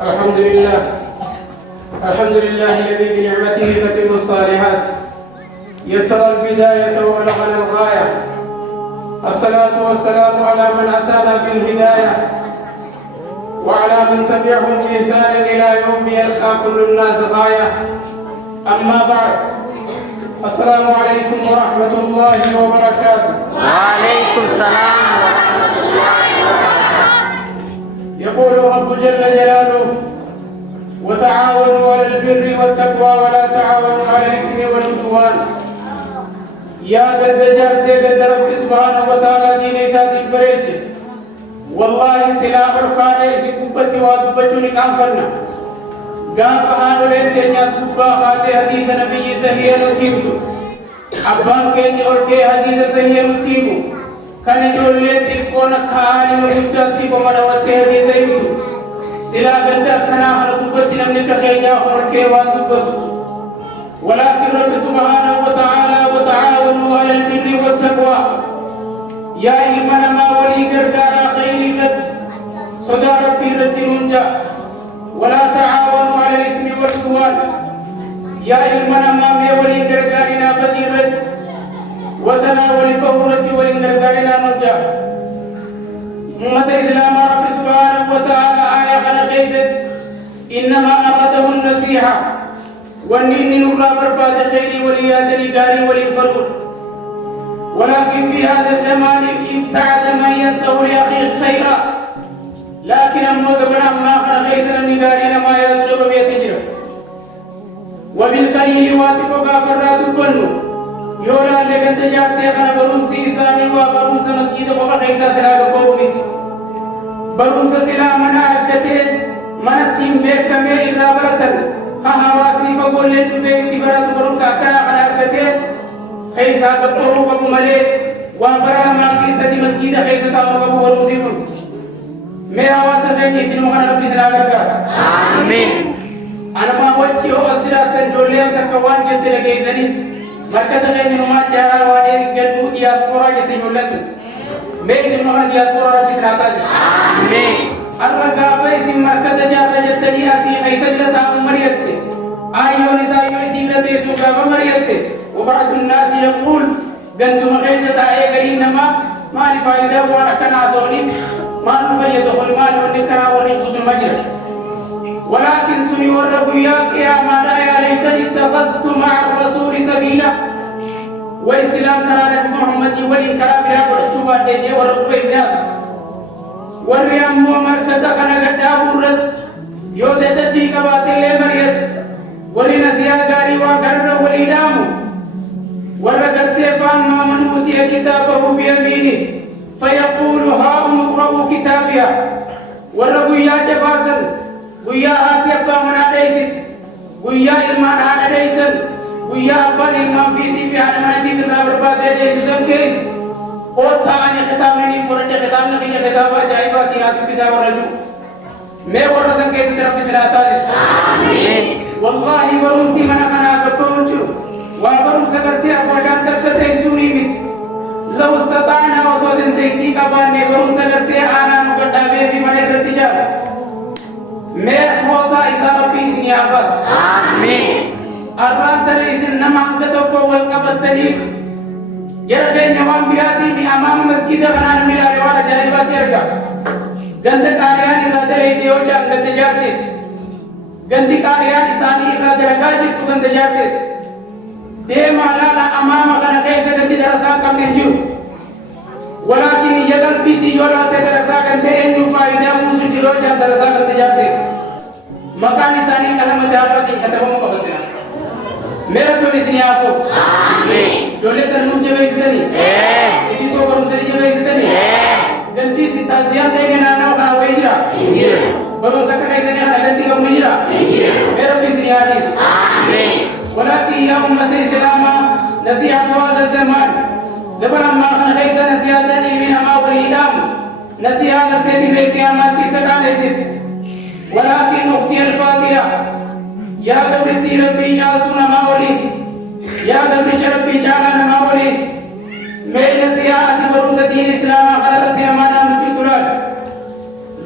الحمد لله. الحمد لله الذي بنعمته تتم الصالحات، يسر البداية وبلغنا الغاية. الصلاة والسلام على من أتانا بالهداية وعلى من تبعهم بإحسان إلى يوم يلقى كل الناس غاية. أما بعد، السلام عليكم ورحمة الله وبركاته. وعليكم السلام ورحمة الله وبركاته. يقول رب جل جلاله: وتعاونوا على البر والتقوى ولا تعاونوا على الإثم والعدوان. يا بدجار تيغد رب سبحانه وتعالى دين إسات البريج والله سلا أركان إسي كبتي وادبتوني كام فنا قام قانو لنتين يسبا خاتي حديث نبي سهيا نتيمو أبان كيني أركي حديث سهيا نتيمو كان جول لنتين كون خالي وجبتي ومدواتي حديث سهيا سلا قدر كنا خلقبتي نمني تخيني أركي وادبتو. ولكن رب سبحانه وتعالى وتعاونوا على البر والتقوى. يا إلمنا ما ولي قرقارا خير الرد صدى ربي الرد ننجا. ولا تعاونوا على الإثم والعدوان. يا إلمنا ما ولي قرقارنا بدي الرد وسنا ولبهرة ولي قرقارنا ننجا. أمة الإسلام رب سبحانه وتعالى آية على غيزت إنما أراده النصيحة والنين نورا برباد خيري وليادني قاري ولينفرون. ولكن في هذا الزمان ابتعد من ينسه لأخيه خيرا، لكن الموزبنا ما خنا خيسنا النقارين ما يدرب بيتجر وبالقليل واتفقا فرات البنو يولا لكن تجارتي خنا برمس إساني وبرمس مسجد وفا خيسا سلاك بومت برمس سلا منا أكتين من التيم بيك مير رابرتن هواسني فقول لن في انتبارات برم ساكنا على أركتين خيسا قطعوا قبو ملي وابرا ما في سدي مسجد خيسا تاو قبو ورمسيون میں حواسا فیجی سنو خانا ربی سنا کرکا آمین. انا ما وچی ہو اسراتن جولیم تکوان جلتے لگے زنی مرکز خیجی نمات جارا وانے گلمو دیاسپورا جلتے جولسو میں سنو خانا دیاسپورا ربی سنا تاجی آمین. أربعة فايز مركز جار جتني أسي خيس بلتا مريت أيون سايون سيبلت يسوع مريت. وبعض الناس يقول قدم خيسة أي قرين ما لفائدة وأنا كناسوني ما نفيد دخل مال ونكرا ونخص المجرى. ولكن سني ورب يا ما لا يا ليتني اتخذت مع الرسول سبيلا. وإسلام كرا محمد ولي كرا بها ورشوبا دجي ورب إبنات والريام هو مركز خنا قدام الرد يود تدي كباتل مريت ولنسيا غاري وقرر وليدام ورقت فان ما من أوتي كتابه بيمينه فيقول هاؤم اقرؤوا كتابيا ورقوا جباسا ويا آتي أبا من أديست ويا إلمان أديسن ويا أبا إلمان في دي بيان من في الرابر بعد أديسن كيس होता आने खिताब में नहीं फुरटे खिताब में नहीं खिताब आ जाएगा तीन आदमी पिसा और रजू मैं वो रसन कैसे तरफ से रहता है आमीन. والله वरुण सी मना मना कपूंचु वरुण से करते अफवाजान करते सुनी मित لو استطعنا وصدن देती का बाने वरुण से करते आना नुकड़ा में भी मने करती जा मैं होता ऐसा रब्बी इसने आवाज आमीन. अरबान तरे इस नमांगतों को वल्कबतनी जरखे नवाम बिराती में अमाम मस्जिद बनाने मिला रे वाला जायबा तेरगा गंद कार्यानी रादरे देवजा गंद जाते थे गंदी कार्यानी सानी रादरे गाजी तो गंद जाते थे दे माला अमाम गन कैसे गंदी दरसा का मंजू वलाकिन यदर पीती योला ते दरसा गंदे इन फायदा मुझे जिलो जा दरसा गंद जाते मकानी सानी कलम दावा जी खत्म को बसना मेरा तो इसने आपको आमीन. जोले तन्नू जबे इसदनी इति तो बरम सरी जबे इसदनी गंदी सी ताजिया देने ना ना का वेजरा बरम सका कैसे ने गंदी का मुजरा मेरा भी इसने आदि आमीन. ولكن يا أمة الإسلام نصيحة هذا الزمان زبر ما خن خيس نصيحة من ما والإدام نصيحة تدي بالقيامات في سكان ليست. ولكن أختي الفاضلة يا قبلتي ربي جعلتنا ما ولي يا قبل ربي جعلنا ما ولي मैं नसीहत बरुम से दीन इस्लाम खलरत हमारा मुझे दुलार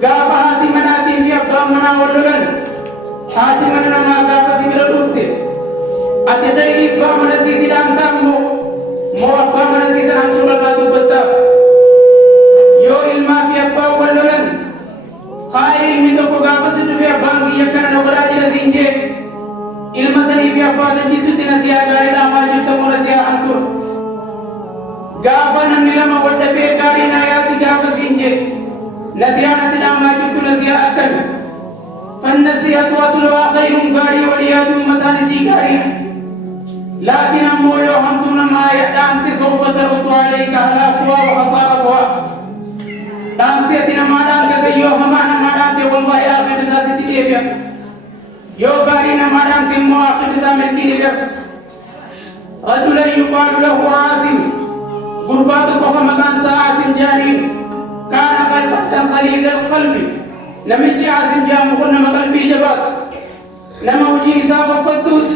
गाफा हाथी मनाती थी अब्बा منا ولولن هاتي مننا ما قاف سمير دوسته أتدري با منسي تدام تامو مو با منسي سنام سورة باتو بتا يو علما في أبا ولولن خايل ميتو قاف سنجو في أبا يكنا نوراج نسينجي علما سني في أبا سنجي تنسيا غاري لا ما جلتمو نسيا أنتور غافا نملما ودفع غاري ناياتي غاف سنجي نسيانة ما جلت نسيا أكل فالنسيات وصلها خير غاري وليات متانسي غاري لكن أمو يوهمتون ما يدامت سوف ترد عليك هلاكها وخسارتها دامسيتنا ما دامت سيوهمانا ما دامت والله آخر ساسة تيبيا يو غارينا ما دامت مو آخر سامتين لك رجلا يقال له عاصم قرباتك مكان عاصم جانين كان قلفة قليل القلب نمجي عاصم جامقنا مقلبي جبات نموجي إسافة قدود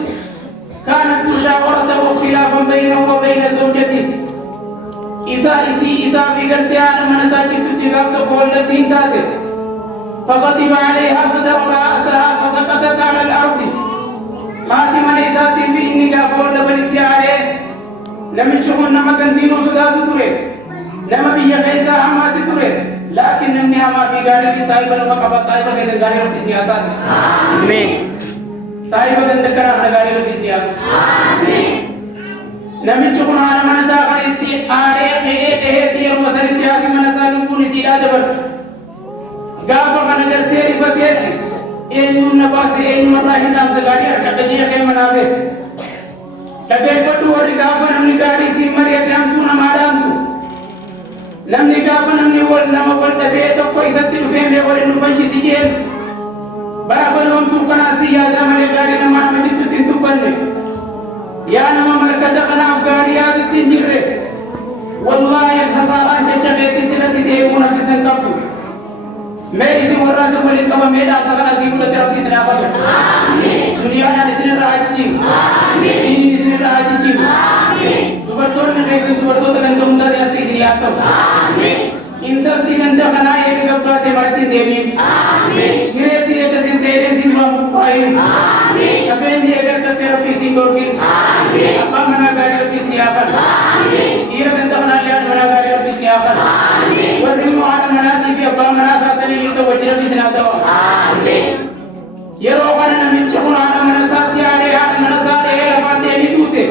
كانت مشاورة واختلافا بينه وبين زوجته إسا في قلبها لما نساكت تجابت قول الدين تاتي فغضب عليها فدق رأسها فسقطت على الأرض خاتما إسات في إني قول لبنت عليه لم تشوفن مكان دينو صدات تريد لما بيا غيسا عمات تريد لكن نمني عما في غاري سايبا لما قبا سايبا غيسا غاري رب اسمياتا آمين سايبا غندكرا غاري رب اسمياتا آمين نمي تشوفن على منسا غريتي آري خيئتي المساريتي هاتي منسا نمكوني سيلا دبر غافا غنگر تيري فتيت إنو نباسي إنو مراهن نام سغاري أرچا قجيه خي منابه لكي فتو ورد غافا نمني غاري سيم مريتي همتو نمادامتو namni gaafa namni wal nama wal dhabee tokko isatti dhufee waliin nu fayyisi jeen barabaroomtuu kanaa si yaada malee gaarii nama nama jittutti hin dubbanne yaa nama markaza kanaaf gaarii yaadutti hin jirre wallaahi hasaaraan jecha keetti silatti deemuun haffisan qabdu mee isin warraa isin waliin qabamee dhaabsa kana sii fudhate rabbi isin haafatu duniyaadhaan isinirraa hajichiin diiniin isinirraa hajichiin dubartoonni keessan dubartoota ganda hundaa irratti isin yaadamu intalti ganda kanaa eega gabbaate maratti hin deemin gireessi eega sin ta'ee sin waan buqqaayin qabeenyi eega akkatti rabbi isin dorgin abbaan manaa gaarii rabbi isin yaafan dhiira ganda kanaa illee haadha manaa gaarii rabbi isin yaafan warri immoo haadha manaatii fi abbaan manaa taatanii yoo ta'u wajji rabbi isin haa ta'u yeroo kana namichi kun haadha mana isaatti haadhee haadha mana isaa dhahee lafaan deemii tuute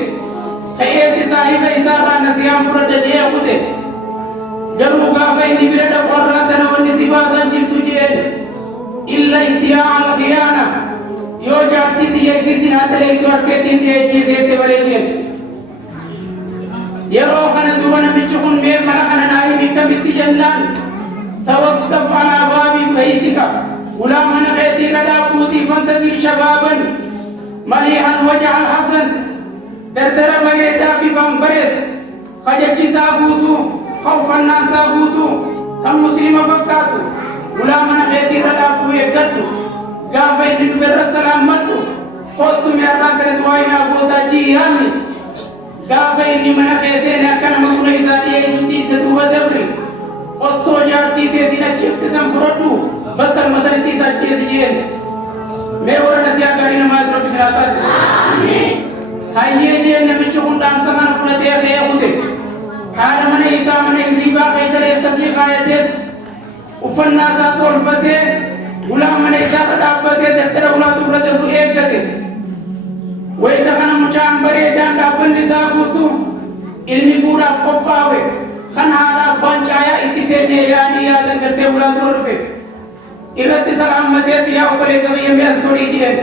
ta'eetti saahiba isaarraa nasiyaan fudhadha jee kute garuu gaafa inni bira dhaqu warraa tana wanni si baasan jirtu jeen illa ittiyaa ala khiyaana yoo jaartii xiyya isiisin haa taleetu harkeettiin dhiyeechiiseette malee jeen yeroo kana duuba namichi kun mee mana kana naa himi kamitti jennaan tawakkaf alaa baabi baytika ulaa mana keetii irra dhaabbuutii fantadir shabaaban maliihan wajaha hasan دردر بريدا بفم بريد خجج سابوتو خوفا سابوتو كم مسلم فكاتو ولا من خيدي ردابو يجدو غافا يدلو في الرسلام مدو قلتو من الرانتر دوائنا بوتا جيهاني غافا يدلو من خيسين أكنا مكونا إسادي يجدي ستوبة دبري قلتو جارتي تيدينا جبت سنفردو بطر مسارتي ساتي سجين ميورا نسيا غارينا ما يدرو بسراتا آمين hayyee jeen namichi kun dhaamsa kana fudhatee ka'ee hunde haadha mana isaa mana hirriibaa keessa reeffasii kaayateet uffannaa isaa tolfatee ulaa mana isaa dhadhaabbatee dardara ulaatu irra darbu eeggate wayita kana mucaan bareedaan dhaabbanni isaa guutuu ilmi fuudhaaf qophaawe kan haadha abbaan caayaa itti seenee yaanii yaadan gartee ulaatu irra dhufe irratti salaammateeti yaa obboleessa fayyamee as godhii jeen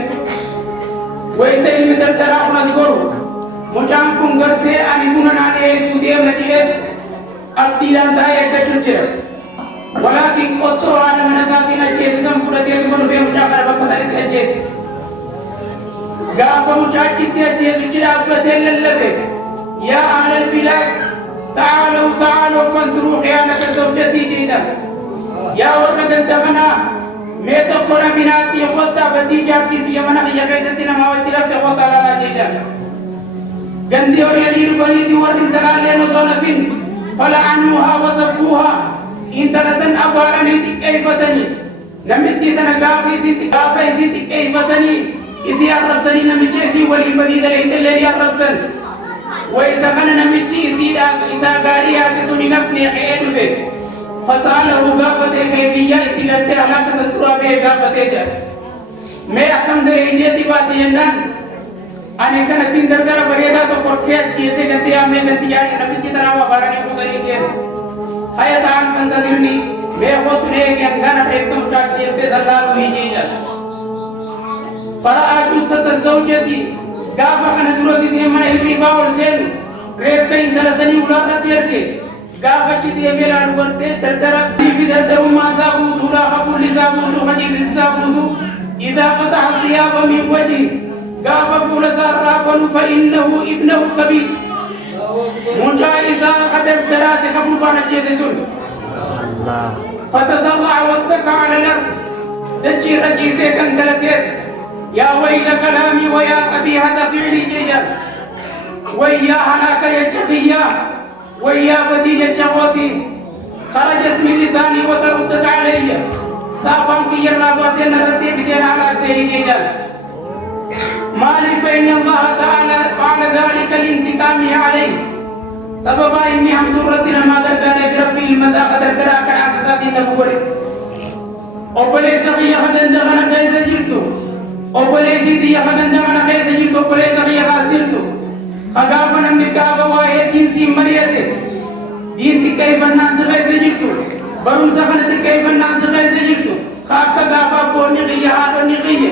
وإنت إلمي دردرا ونسقروا مجام كن غرتي أني بنا ناني سودية مجيئت أبتيلان داية كتشجر ولكن قطو أنا من ساتين الجيس سنفرة يسمون في مجاقرة بكسرت الجيس غافة مجاكت الجيس وجرابتين للبك يا أهل البلاد تعالوا فانظروا خيانة زوجتي جيدا يا ورد الدغنا ميتو كنا فيناتي وقتا بدي جارتي دي منا خيا كيستي نما وجرفت وقتا لا جيجا غندي اور يدير فني دي ورن تلال لنو سولفين فلعنوها وسبوها إن تنسن أبارني كيف تني نمتي تنقافي سيتي كيف تني إسي الرب سني نمتي إسي ولي بديد ليت اللي الرب سن ويتغنى نمتي إسا غاريا تسوني نفني خير به فسأله غافته كيفية اتلالتي علاك سنترى به غافته جا मैं अकम दे इंडिया दी बात ये ना आने का नतीन दरगार बरेगा तो कोर्खे जैसे गंदे आमे गंदी यारी नबी की तरह वो बारने को करी के आया तान फंजादिरनी मैं वो तुने के अंगाना पे कम चाची ते सरदार हुई जीजा फरा आजू तज़ौजती गाफा का नदुरा किसी हमारे इब्री बावर सेन रेफ का इंतरसनी उड़ाना तेर के गाफा चिती मेरा अनुबंते दरदरा दीपी दरदरू मासाबू दूरा खफू लिसाबू तो मजीद लिसाबू إذا فتح الثياب من وجهه قاف فولسار رابن فإنه ابنه كبير مجايسا قدر درات خبربان الجيزيسون فتسرع واتكى على الأرض دجي رجيسي كنتلتيت يا ويل كلامي ويا قبيحة فعلي جيجا ويا هلاك يجقيا ويا بديج جغوتي خرجت من لساني وتردت علي صافم کی رابطه نردی بجن على تهجيجا مالي فإن الله تعالى فعل ذلك الانتقام عليه سببا إني حمد رتنا ما دركان في ربي المساقة دركنا كان عكسات النبوري أبلي سقي خدن دغنا كيس جرتو أبلي ديدي خدن دغنا كيس جرتو أبلي سقي خاسرتو خقافنا مكافا واهيكين سي مريته دين كيف الناس كيس جرتو برم سخنت كيف الناس كيس جرتو خاك غافا بوني غيه هذا نغيه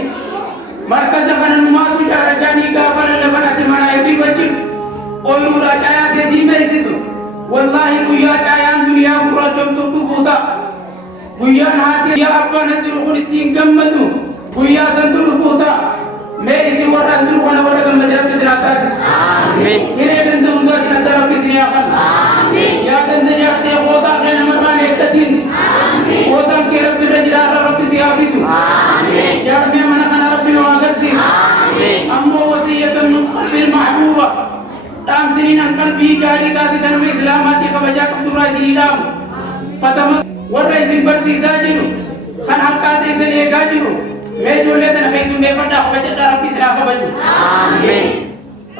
مركز خن نماز درجاني غافا لبنات منايبي بچل او يولا چايا دي دي ميسيتو والله بويا چايا دنيا برا چمتو فوتا بويا ناتي يا ابا نزر خن تين گمدو بويا سنتو فوتا मैं इसी वर रसूल को नवर गम मजरा बिसराता आमीन मेरे गंदे उंदा की नजर बिसरी आखन आमीन या गंदे जाते होता के नमरमान एक दिन आमीन होता के रब रजरा रब से आबिद आमीन जड़ में मन खाना रब नो अगर से आमीन अम्मो वसीयत min qalbil mahbuba tam sinin ang qalbi gali dati tan में इस्लामाती का बजा कब्दुरा इस्लाम फतमस वर इसी बरसी साजिनु खान हकाते से ले गाजिनु मैं जो लेते न खैसु मैं फटा खबजता रब्बी सरा खबजु आमीन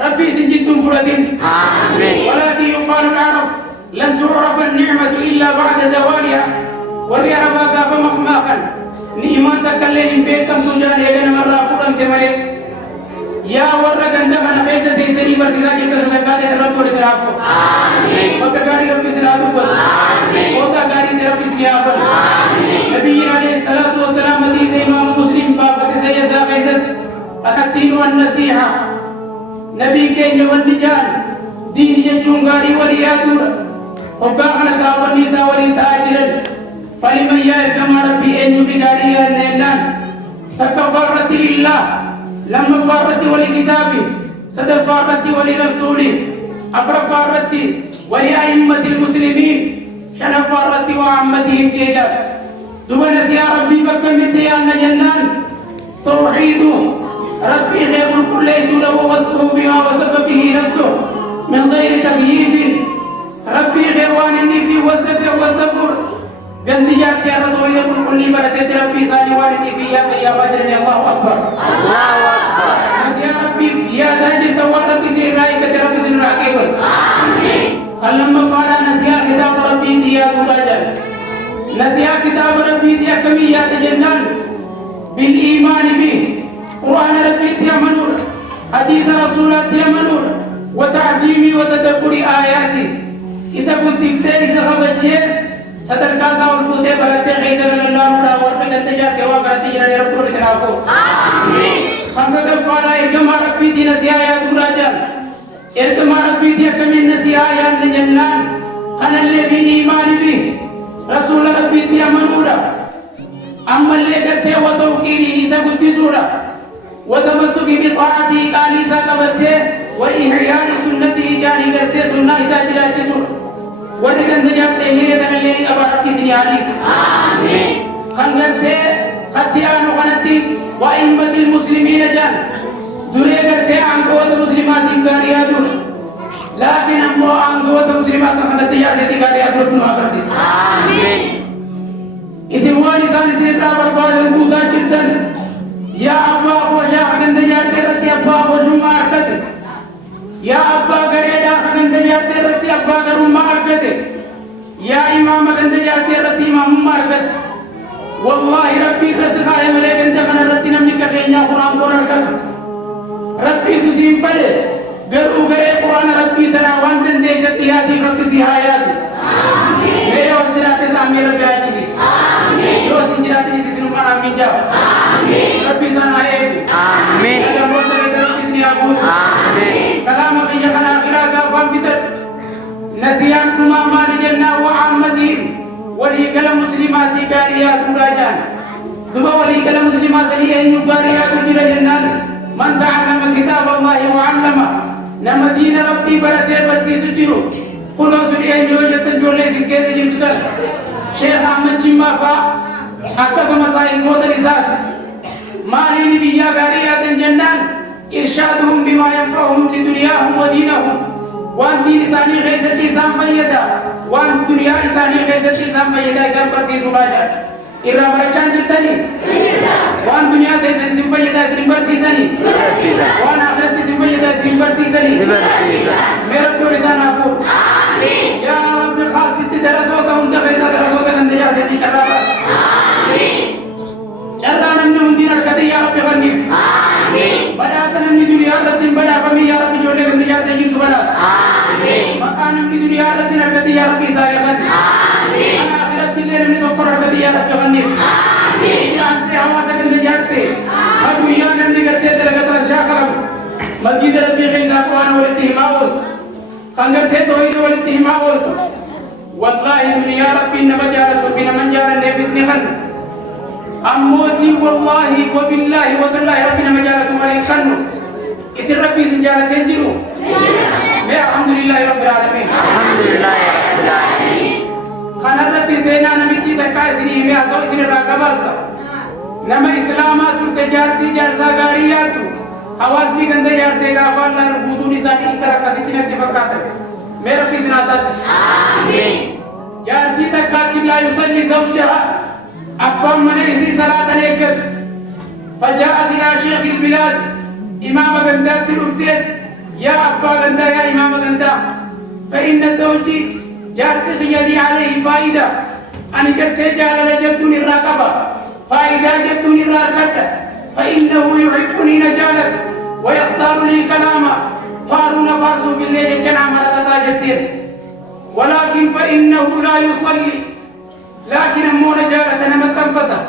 रब्बी सिंजितुम फुरतिन आमीन वलाती युqalu al-arab lan tu'raf an-ni'matu illa ba'da zawaliha wali rabaka famahmaqan ni'mata kallin bekam tunjane gana marra fudan temare ya warra ganda kana khaysati sari barsida jinta sadaqate sarab ko sarafu amin maka gari rabbi salatu ko amin ota gari te rabbi siyaban amin nabi alayhi salatu wassalam hadis imam muslim bab sayyidah zaizat at-tin wan nasiha nabi ke nyawan dijan din je chungari waliyadur hobba kana sahaban nisa walin tajiran faliman ya kama rabbi en yufidariya nenan takaffarat lillah لما فارت ولكتابه صدر فارت ولرسوله أفر فارت ولأئمة المسلمين شن فارت وعامتهم جيجا دون يا ربي فكمت يا جنان توحيد ربي خير كل ليس له وصفه بما وصف به نفسه من غير تكييف ربي خير وانني في وصفه وصفر गंदी जात क्या तो ये कुल्ली बरते तेरा पीसा निवारी नहीं फिया या बाजरे ने अल्लाह अकबर नसिया रब्बी या दाजी तवार रब्बी से राय के तेरा बिस राके वर आमीन खलम मफारा नसिया किताब रब्बी दिया मुराजा नसिया किताब रब्बी दिया कमी या जन्नन बिल ईमान भी कुरान रब्बी दिया मनूर हदीस रसूल दिया मनूर व तअदीमी व तदब्बुरी आयाती इसे बुद्धि तेरी से बच्चे सदर का साउल फूते बरते कैसे अल्लाह मुरा और पे इंतजार केवा करती जने रब को सराफो आमीन संसद फारा एकदम रब्बी दी नसिया या दुराजा एकदम रब्बी दी कमी नसिया या जन्नत खनल भी ईमान भी रसूल रब्बी दी मनूरा अमल ले करते वो तौकीरी इसे बुद्धि सूरा वो तमस्सुकी भी ताअती काली सा कबते वो इहया सुन्नती जानी करते सुन्ना इसा जिलाची सूरा ودكن جاته هي تنلي أبا ربي سنيالي آمين خنجرته ختيانو خنتي وإمة المسلمين جان دريجته عنقوة المسلمات إمكانياتون لكن أمو عنقوة المسلمات سخنتي جاته تكاليات ربنا أبرسي آمين إسواني ساني سنتا برباد البوتا جدا يا أبا فوشا خدن دجارتي رتي أبا فوشو ما أركته يا أبا غريدا خدن دجارتي رتي أبا غرو ما أركته يا إمام خدن دجارتي رتي إمام ما أركته والله ربي رسخا يا ملك انت خنا رتي نمني كرينيا قرآن قرآن أركته ربي تزين فله غرو غري قرآن ربي تناوان دن ديشتي هاتي ربي سيهايات मेरे वसीलाते से आमीर रब्बी आयची सी जो सिंजराते जिसे सिनुमान आमीन जाओ रब्बी सनाए आमीन अगर वो तो इसे रब्बी सनी आबू कलाम अखिया खना आखिरा का फाम बितर नसियान तुमा मारी जन्ना व आम्मतीन वली कल मुस्लिमाती कारियात मुराजान दुबा वली कल मुस्लिमा सली है युगारियात उजरा जन्नान मन तअल्लम किताब अल्लाह व अल्लमा नमदीन रब्बी बरते बरसी सुचिरो خلاص اليوم يوجد تجولي سكيت جبت شيخ أحمد جمافا أكسم مسائل قوت الإسات مالي نبيا غاريات جنان إرشادهم بما ينفعهم لدنياهم ودينهم وان دين إساني غيثتي إسان فيدا وان دنيا إساني غيثتي إسان فيدا إسان برسيس راجع إرابة كان جلتني وان دنيا تيسن سنفيدا إسان برسيسني وان آخرت سنفيدا إسان برسيسني मेरा क्यों रिसान आपको या रब खास इतने दरसों दखैसा दरसों नंदे जाते थी कर रहा बस चलता नंदे उन्दी रखते या रब करनी बड़ा सनम की दुनिया रत्न बड़ा कमी या रब जोड़े नंदे जाते हैं तो बड़ा मकान की दुनिया रत्न रखते या रब सारे कर आखिरत दिले ने तो कर रखते या रब करनी जान से हवा से नंदे जाते अब दुनिया नंदे करते तरगता शाकरम मस्जिद रब्बी कैसा कुरान और इत्तिमाओ खंगर थे तो इधर और इत्तिमाओ والله दुनिया रब्बी नबजारत बिन मंजार नेफिस निखन अमोती والله وبالله والله रब्बी नबजारत मरे खन्नो इस रब्बी संजारत इंजिरो मैं अल्हम्दुलिल्लाह रब्बिल आलमीन अल्हम्दुलिल्लाह रब्बिल आलमीन खनरती सेना नमिति तकाय सिनी में आसो सिने रागबाल सा नम इस्लामात तजारती जलसा गारियात आवाज भी गंदे यार देगा फाला बुदू निसानी तरह का सितने तफक्कात मेरा भी सुनाता आमीन यार जी तक का किला युसल्ली ज़ौजहा अब्बा मने इसी सलात ने कद फजाअत इला शेख البلاد इमाम गंदा तिरुफ्तेत या अब्बा गंदा या इमाम गंदा فإن زوجي جالس يدي عليه فائدة أنا قلت جعل جبتني الرقبة فإذا جبتني الرقبة فإنه يحبني نجالة ويختار لي كلاما فارون فارسو في الليل جنع مرتتا جتير ولكن فإنه لا يصلي لكن أمو نجالة نمت تنفتا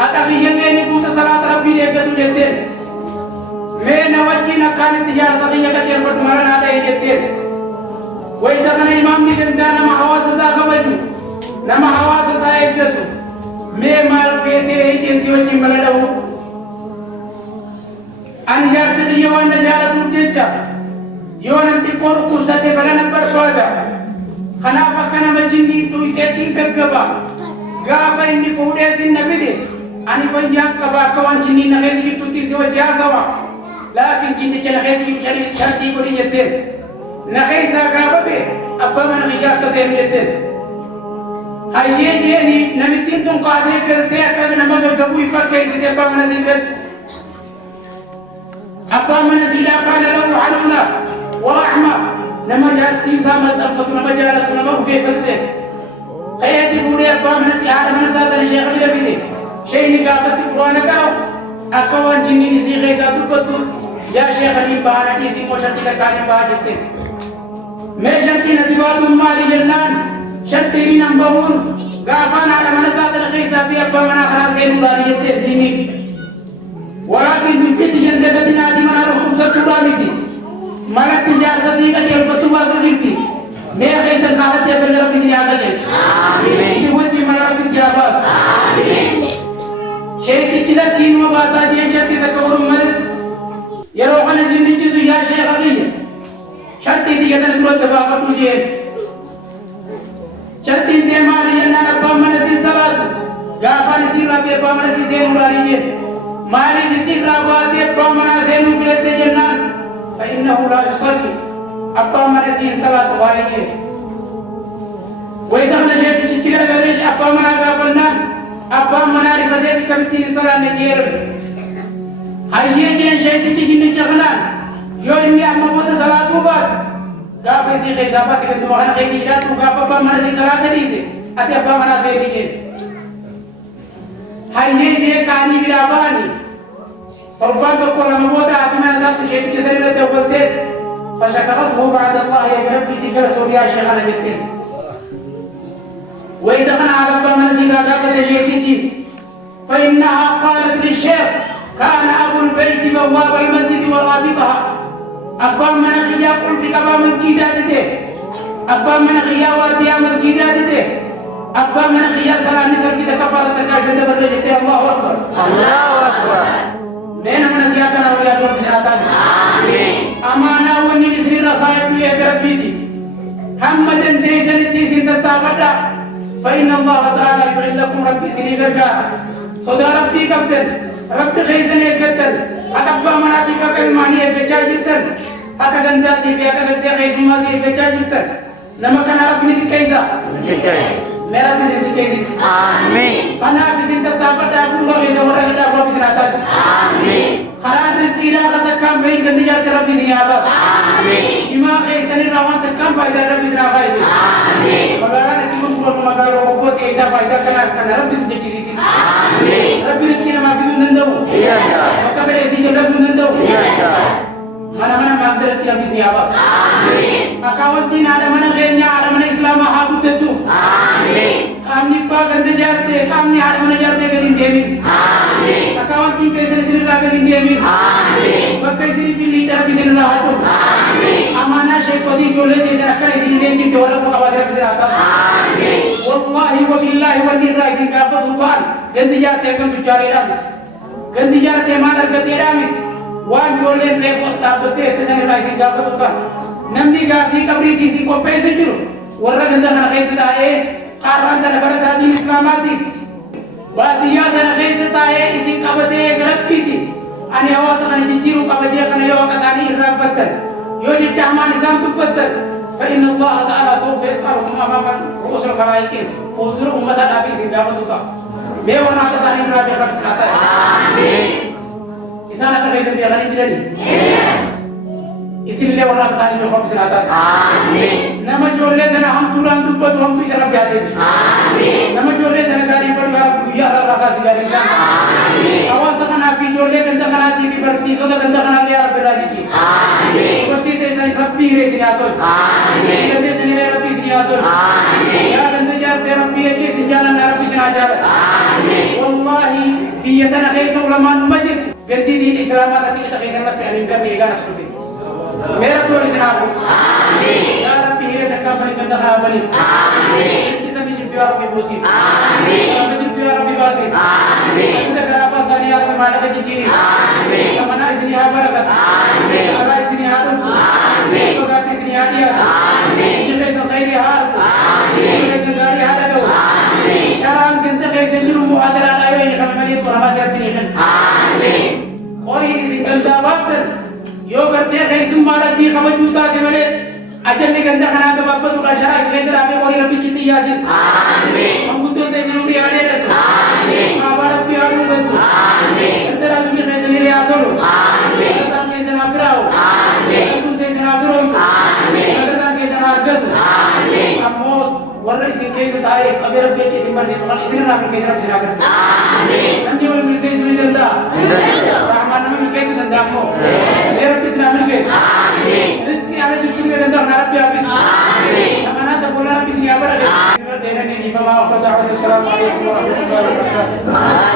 أتغي الليل قوت صلاة ربي ليكتو جتير مين وجينا كانت تجار صغية كتير فتمران عليه جتير وإذا كان إمام نجندا نما حواس ساقبجو نما حواس ساقبجو मैं माल फेते एजेंसी वची मलडो अन यार से ये वन नजारा तुरतेचा योनंती फोर कुसते बला नंबर सोगा खना पकना मजिनी तू केटिंग गगबा गाफा इनी फूडे सिन नबिदे अनि फया कबा कवन जिनी नगेजी तुती से वजा सवा लेकिन जिनी चला गेजी शरी शर्ती बुरी यते नगेसा गाफा बे अब्बा मन गया कसे यते ये जेनी नमितिन तुम कादे करते हैं कभी नमक गबू इफ़ा कैसे दे अब्बा मन ज़िंदत अब्बा मन ज़िला कान लो अलुना वरहमा नमक जाती सामत अफ़तु नमक जालत नमक के फतते खैती बुरे अब्बा मन सी आदम मन साथ शेख भी रखते शेख निकाबत कुरान का अकवान जिन्नी निसी कैसा दुपतु या शेख अली बहाना किसी मोशक्की का काने बाजते मैं शक्ति नदिवात उम्माली जन्नान شتيري نمبرون غافان على منسات الغيثة في أبا منا خلاصين مدارية الديني ولكن دبيت جندبتنا دي منا رخم ستورامتي ملك تجار سسيقة الفتوى سجلتي मैं कैसे कहते हैं पहले रब इसने आगे जाए इसी वजह में रब की आवाज़ शेख की चिल्ला तीन में बात आज ये शर्ती तक और मर ये रोहन जिंदगी चीज़ या शेख अभी शर्ती थी कहते हैं पूरा दबाव का तुझे शर्ती दे मारी ये ना रब्बा मन सी सवाल गाफान सी रब्बे रब्बा मन सी से नुरारी ये मारी किसी रब्बाते रब्बा मन से नुकलेते जन्नत فإنه لا يصلي أبا من سين صلاة غالية ويدخل شيء تشتغل قديش أبا منا قابلنا أبا منا رفضت كبتين صلاة نجير هاي جين شيء تجي نجحنا يو إني أما بود صلاة وبعد قابل سي خيزابات كده مهنا خيزيرات وقابل أبا منا سي صلاة تريسه أتي أبا منا سي تجين هاي جين كاني براباني طلبان بقول لما بود أتمنى أساس شيء تكسر له تقولت فشكرته بعد الله يا ربي تقولت يا شيخ أنا بتين ويدخل على أبا من سيدا قابل الشيخ فإنها قالت للشيخ كان أبو البيت بواب المسجد ورابطها أبا من غيا قل في أبا مسجداته أبا من غيا ورديا مسجداته أبا من غيا سلام نسل في كفارة كاشد برجته الله أكبر الله أكبر بين من سيادنا ولا يدور سيادنا آمين أمانا وني نسري رخاية يا ربيتي محمد تيسن تيسن تتابدا فإن الله تعالى يبعد لكم ربي سني برجاء صدى ربي كبتن ربي خيسن يكتن أكبر مناتك كالمانية فجاجتن أكدنداتي بيأكا كالتي خيسماتي فجاجتن لما كان ربي نتكيسا मेरा भी जिंदगी कैसी आमीन खाना भी जिंदा ताकत है पूरा कैसे हो रहा है ताकत भी सुनाता है आमीन खराब रिस्क इला का तक काम में गंदी जात कर भी नहीं आता आमीन दिमाग है सनी रावण तक काम फायदा रब भी सुना फायदा आमीन मगर ने तुम को मगर लोगों को कैसा फायदा करना रब भी सुन चीज सी आमीन रब रिस्क ने माफी दंदो या मक्का में ऐसी जगह दंदो या mana-mana mantra sekali habis ni apa? Amin. Akawanti nada mana genya, ada mana Islam aku tentu. Amin. Kami pakai kerja kami ada mana jarde gelin demi. Amin. Akawanti kesini sini lagi gelin demi. Amin. Pakai sini pilih cara bisa nela hatu. Amin. Amana syekh kodi jole jese akar sini demi jole pun kabar bisa ata. Amin. Wallahi wa billahi wa billahi sin kafat tuan. Ganti jarde kam tu cari damit. Ganti jarde mana kerja damit. Wan jolen repos tapote tesan raisi gafat uka namni gafi kabri tisi ko paise juru warra ganda kana khaisi tae qaran tan barat hadi islamati wadiya tan khaisi tae isi kabate garapiti ani awasa kan jiru kabaje kana yo kasani irrafatan yo je chahman isam tupatan fa inna allah ta'ala sawfa yas'alukum amama rusul khalaiqin fudur ummat nabi isi gafat uka me warna kasani rabbi rabb sanata amin किसान का कैसे भी अगर इंजरी इसीलिए वरना सारी जो हम सिलाता है आमीन नमः जो ले देना हम तुरंत ऊपर तो हम भी शराब जाते हैं आमीन नमः जो ले देना गाड़ी पर या अल्लाह का सिगारी आमीन आवाज का नाफी जो ले गंदा खाना टीवी पर सीसो तो गंदा खाना ले रब राजी जी आमीन कोती तेरे रब्बी रे सियातो आमीन तेरे से रे रब्बी सियातो आमीन या गंदा जार तेरे रब्बी अच्छे सिंजाना रब्बी सिना जावे आमीन वल्लाही बियतना कैसे उलमा मस्जिद गंदी दीन इस्लाम का तीन तक ऐसा मत अलिम कर लेगा ना सुफी मेरा तो इस्लाम आमीन या रब्बी रे तक बनी गंदा खराब बनी आमीन इसकी सभी जिद्दियों रब्बी बोसी आमीन सभी जिद्दियों रब्बी बासी आमीन इंदा करापा सारी रब्बी माडा के चीनी आमीन कमना इसनी हा बरकत आमीन अल्लाह इसनी हा दुख आमीन तो गाती इसनी हा दिया आमीन जिले से खैर हाल आमीन जिले से गारी हाल दो आमीन शराम गंदा कैसे जुर्म मुआदरा आयो ये कमली तो हमारे रब्बी ने आमीन और ये सिंगल वक्त यो करते हैं कहीं सुमारा दी खबर जूता के मेरे अचल ने गंदा खाना का बाप तो शरा इसलिए जरा पे कोई रबी चित्ती यासिन आमीन हम कुत्ते ते सुनुड़ी आड़े रहते आमीन आबार भी आड़ू बंतु आमीन अंदर आदमी ने कैसे मेरे आतो आमीन तम कैसे ना फिराओ आमीन तुम कैसे ना फिरो आमीन अगर कैसे ना अर्गत आमीन अमो वर्रे से कैसे ताए कबीर पे के सिमर से तो इसने ना कैसे रब से कर आमीन नंदी वाले मिलते सुन जल्दा रहमान में कैसे दंदा को मेरे इस्लाम में कैसे आमीन रिस्क आने जो चुने दंदा रब पे आमीन आमीन हमना तो बोला रब से यहाँ पर देने नहीं फमा अस्सलाम वालेकुम व रहमतुल्लाहि व बरकातहू